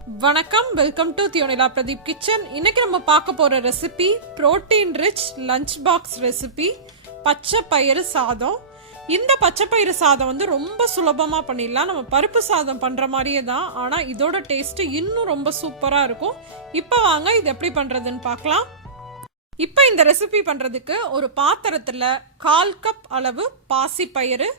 வணக்கம், welcome to thiyonilapradeep kitchen. இன்னைக்கு நம்ம பார்க்க போற recipe protein rich lunch box recipe பச்சை பயிறு சாதம். இந்த பச்சை பயிறு சாதம் வந்து ரொம்ப சுலபமாக பண்ணிடலாம். நம்ம பருப்பு சாதம் பண்ணுற மாதிரியே தான், ஆனால் இதோட டேஸ்ட்டு இன்னும் ரொம்ப சூப்பராக இருக்கும். இப்போ வாங்க இது எப்படி பண்ணுறதுன்னு பார்க்கலாம். இப்போ இந்த ரெசிபி பண்ணுறதுக்கு ஒரு பாத்திரத்தில் 1/4 கப் அளவு பாசிப்பயிறு,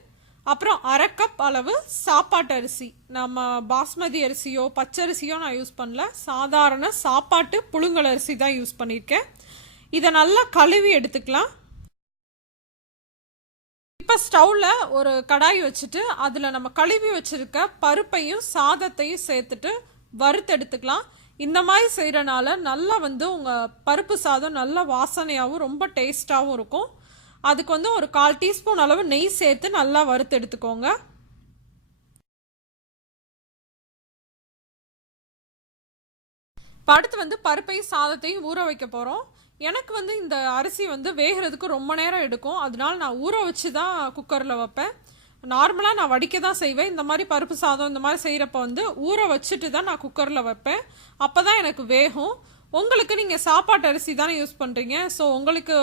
அப்புறம் 1/2 கப் அளவு சாப்பாட்டு அரிசி. நம்ம பாஸ்மதி அரிசியோ பச்சரிசியோ நான் யூஸ் பண்ணல, சாதாரண சாப்பாட்டு புழுங்கல் அரிசி தான் யூஸ் பண்ணியிருக்கேன். இதை நல்லா கழுவி எடுத்துக்கலாம். இப்போ ஸ்டவ்வில் ஒரு கடாய் வச்சுட்டு அதில் நம்ம கழுவி வச்சுருக்க பருப்பையும் சாதத்தையும் சேர்த்துட்டு வறுத்து எடுத்துக்கலாம். இந்த மாதிரி செய்கிறனால நல்லா வந்து உங்கள் பருப்பு சாதம் நல்ல வாசனையாகவும் ரொம்ப டேஸ்ட்டாகவும் இருக்கும். அதுக்கு வந்து ஒரு 1/4 டீஸ்பூன் அளவு நெய் சேர்த்து நல்லா வறுத்து எடுத்துக்கோங்க. இப்போ அடுத்து வந்து பருப்பையும் சாதத்தையும் ஊற வைக்க போகிறோம். எனக்கு வந்து இந்த அரிசி வந்து வேகிறதுக்கு ரொம்ப நேரம் எடுக்கும், அதனால நான் ஊற வச்சு தான் குக்கரில் வைப்பேன். நார்மலாக நான் வடிக்க தான் செய்வேன். இந்த மாதிரி பருப்பு சாதம் இந்த மாதிரி செய்கிறப்ப வந்து ஊற வச்சுட்டு தான் நான் குக்கரில் வைப்பேன். அப்போ தான் எனக்கு வேகும். உங்களுக்கு நீங்கள் சாப்பாட்டு அரிசி தானே யூஸ் பண்ணுறீங்க, ஸோ உங்களுக்கு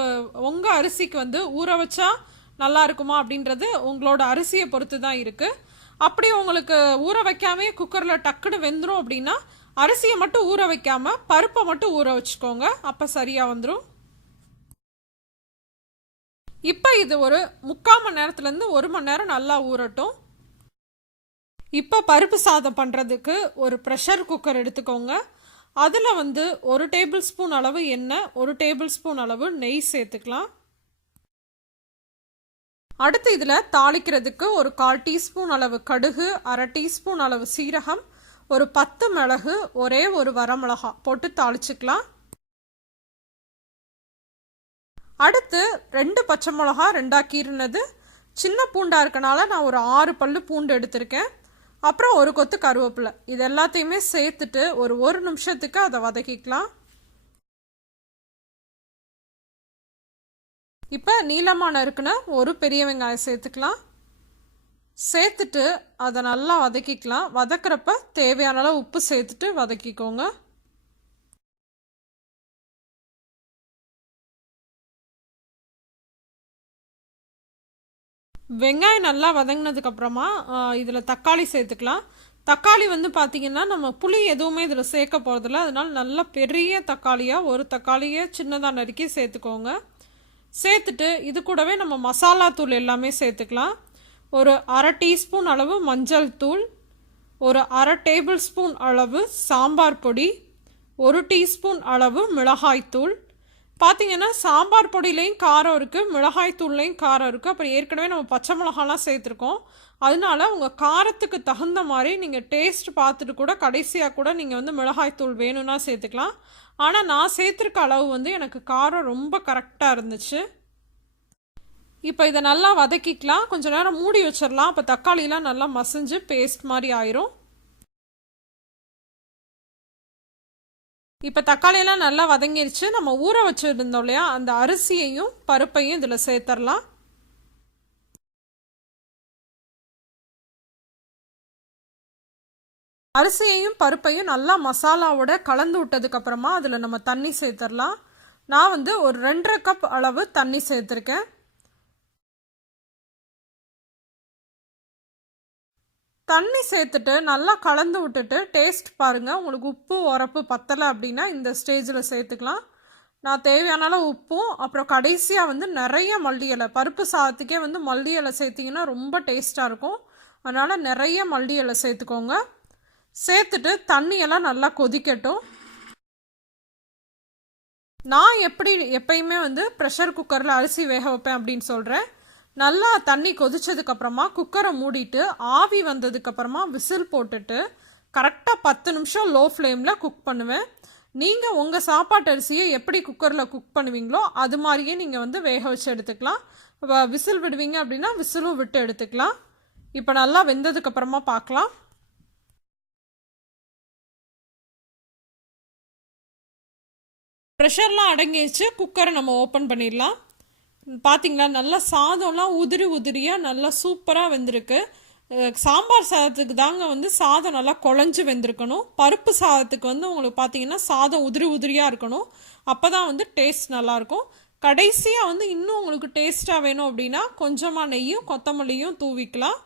உங்கள் அரிசிக்கு வந்து ஊற வச்சா நல்லா இருக்குமா அப்படின்றது உங்களோட அரிசியை பொறுத்து தான் இருக்குது. அப்படி உங்களுக்கு ஊற வைக்காமே குக்கரில் டக்குன்னு வெந்துடும் அப்படின்னா அரிசியை மட்டும் ஊற வைக்காமல் பருப்பை மட்டும் ஊற வச்சுக்கோங்க, அப்போ சரியாக வந்துடும். இப்போ இது ஒரு 3/4 மணி நேரத்துலேருந்து 1 மணி நேரம் நல்லா ஊறட்டும். இப்போ பருப்பு சாதம் பண்ணுறதுக்கு ஒரு ப்ரெஷர் குக்கர் எடுத்துக்கோங்க. அதில் வந்து 1 டேபிள் ஸ்பூன் அளவு எண்ணெய், 1 டேபிள் ஸ்பூன் அளவு நெய் சேர்த்துக்கலாம். அடுத்து இதில் தாளிக்கிறதுக்கு ஒரு 1/4 டீஸ்பூன் அளவு கடுகு, 1/2 டீஸ்பூன் அளவு சீரகம், ஒரு 10 மிளகு, ஒரே ஒரு வரமிளகா போட்டு தாளிச்சுக்கலாம். அடுத்து 2 பச்சை மிளகா 2ஆக கீறினது, சின்ன பூண்டாக இருக்கனால நான் ஒரு 6 பல்லு பூண்டு எடுத்திருக்கேன். அப்புறம் ஒரு கொத்து கருவேப்பிலை. இது எல்லாத்தையுமே சேர்த்துட்டு ஒரு 1 நிமிஷத்துக்கு அதை வதக்கிக்கலாம். இப்போ நீளமான இருக்குன்னா ஒரு பெரிய வெங்காயம் சேர்த்துக்கலாம். சேர்த்துட்டு அதை நல்லா வதக்கிக்கலாம். வதக்கிறப்ப தேவையான அளவு உப்பு சேர்த்துட்டு வதக்கிக்கோங்க. வெங்காயம் நல்லா வதங்கினதுக்கப்புறமா இதில் தக்காளி சேர்த்துக்கலாம். தக்காளி வந்து பார்த்திங்கன்னா நம்ம புளி எதுவுமே இதில் சேர்க்க போகிறதில்ல, அதனால நல்லா பெரிய தக்காளியாக ஒரு தக்காளியை சின்னதாக நறுக்கி சேர்த்துக்கோங்க. சேர்த்துட்டு இது கூடவே நம்ம மசாலா தூள் எல்லாமே சேர்த்துக்கலாம். ஒரு 1/2 டீஸ்பூன் அளவு மஞ்சள் தூள், ஒரு 1/2 டேபிள் ஸ்பூன் அளவு சாம்பார் பொடி, 1 டீஸ்பூன் அளவு மிளகாய்த்தூள். பார்த்திங்கன்னா சாம்பார் பொடியிலையும் காரம் இருக்குது, மிளகாய் தூள்லையும் காரம் இருக்குது. அப்புறம் ஏற்கனவே நம்ம பச்சை மிளகாலாம் சேர்த்துருக்கோம். அதனால உங்கள் காரத்துக்கு தகுந்த மாதிரி நீங்கள் டேஸ்ட் பார்த்துட்டு கூட கடைசியாக கூட நீங்கள் வந்து மிளகாய் தூள் வேணும்னா சேர்த்துக்கலாம். ஆனால் நான் சேர்த்துருக்க அளவு வந்து எனக்கு காரம் ரொம்ப கரெக்டாக இருந்துச்சு. இப்போ இதை நல்லா வதக்கிக்கலாம். கொஞ்சம் நேரம் மூடி வச்சிடலாம். அப்போ தக்காளிலாம் நல்லா மசிஞ்சு பேஸ்ட் மாதிரி ஆயிரும். இப்போ தக்காளியெல்லாம் நல்லா வதங்கிருச்சு. நம்ம ஊற வச்சுருந்தோம் இல்லையா, அந்த அரிசியையும் பருப்பையும் இதில் சேர்த்துடலாம். அரிசியையும் பருப்பையும் நல்லா மசாலாவோட கலந்து விட்டதுக்கப்புறமா அதில் நம்ம தண்ணி சேர்த்துடலாம். நான் வந்து ஒரு 2.5 கப் அளவு தண்ணி சேர்த்துருக்கேன். தண்ணி சேர்த்துட்டு நல்லா கலந்து விட்டுட்டு டேஸ்ட் பாருங்கள். உங்களுக்கு உப்பு உரப்பு பத்தலை அப்படின்னா இந்த ஸ்டேஜில் சேர்த்துக்கலாம். நான் தேவையான அளவு உப்பும், அப்புறம் கடைசியாக வந்து நிறைய மல்லி இலை, பருப்பு சாதத்துக்கே வந்து மல்லி இலை சேர்த்திங்கன்னா ரொம்ப டேஸ்ட்டாக இருக்கும். அதனால் நிறைய மல்லி இலை சேர்த்துக்கோங்க. சேர்த்துட்டு தண்ணியெல்லாம் நல்லா கொதிக்கட்டும். நான் எப்பயுமே வந்து ப்ரெஷர் குக்கரில் அரிசி வேக வைப்பேன் அப்படின்னு சொல்கிறேன். நல்லா தண்ணி கொதிச்சதுக்கப்புறமா குக்கரை மூடிட்டு ஆவி வந்ததுக்கப்புறமா விசில் போட்டுட்டு கரெக்டாக 10 நிமிஷம் லோ ஃப்ளேமில் குக் பண்ணுவேன். நீங்கள் உங்கள் சாப்பாட்டு அரிசியை எப்படி குக்கரில் குக் பண்ணுவீங்களோ அது மாதிரியே நீங்கள் வந்து வேக வச்சு எடுத்துக்கலாம். விசில் விடுவீங்க அப்படின்னா விசிலும் விட்டு எடுத்துக்கலாம். இப்போ நல்லா வெந்ததுக்கப்புறமா பார்க்கலாம். ப்ரெஷர்லாம் அடங்கிடுச்சு. குக்கரை நம்ம ஓப்பன் பண்ணிடலாம். பார்த்திங்களா, நல்லா சாதம்லாம் உதிரியாக நல்லா சூப்பராக வெந்திருக்கு. சாம்பார் சாதத்துக்கு தாங்க வந்து சாதம் நல்லா குழஞ்சி வெந்திருக்கணும். பருப்பு சாதத்துக்கு வந்து உங்களுக்கு பார்த்தீங்கன்னா சாதம் உதிரி உதிரியாக இருக்கணும். அப்போ தான் வந்து டேஸ்ட் நல்லாயிருக்கும். கடைசியாக வந்து இன்னும் உங்களுக்கு டேஸ்ட்டாக வேணும் அப்படின்னா கொஞ்சமாக நெய்யும் கொத்தமல்லியும் தூவிக்கலாம்.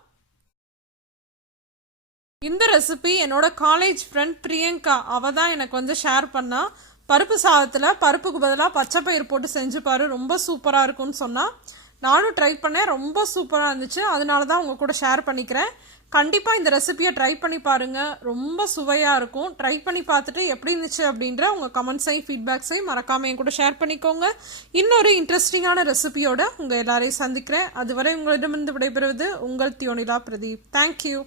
இந்த ரெசிபி என்னோட காலேஜ் ஃப்ரெண்ட் பிரியங்கா அவள் தான் எனக்கு வந்து ஷேர் பண்ணா. பருப்பு சாதத்தில் பருப்புக்கு பதிலாக பச்சை பயிர் போட்டு செஞ்சு பாரு, ரொம்ப சூப்பராக இருக்கும்னு சொன்னால் நானும் ட்ரை பண்ணேன். ரொம்ப சூப்பராக இருந்துச்சு. அதனால தான் உங்கள் கூட ஷேர் பண்ணிக்கிறேன். கண்டிப்பாக இந்த ரெசிபியை ட்ரை பண்ணி பாருங்கள், ரொம்ப சுவையாக இருக்கும். ட்ரை பண்ணி பார்த்துட்டு எப்படி இருந்துச்சு அப்படின்ற உங்கள் கமெண்ட்ஸையும் ஃபீட்பேக்ஸையும் மறக்காமல் என் கூட ஷேர் பண்ணிக்கோங்க. இன்னொரு இன்ட்ரெஸ்டிங்கான ரெசிபியோட உங்கள் எல்லாரையும் சந்திக்கிறேன். அதுவரை உங்களிடமிருந்து விடைபெறுவது உங்கள் தியோனிலா பிரதீப். தேங்க்யூ.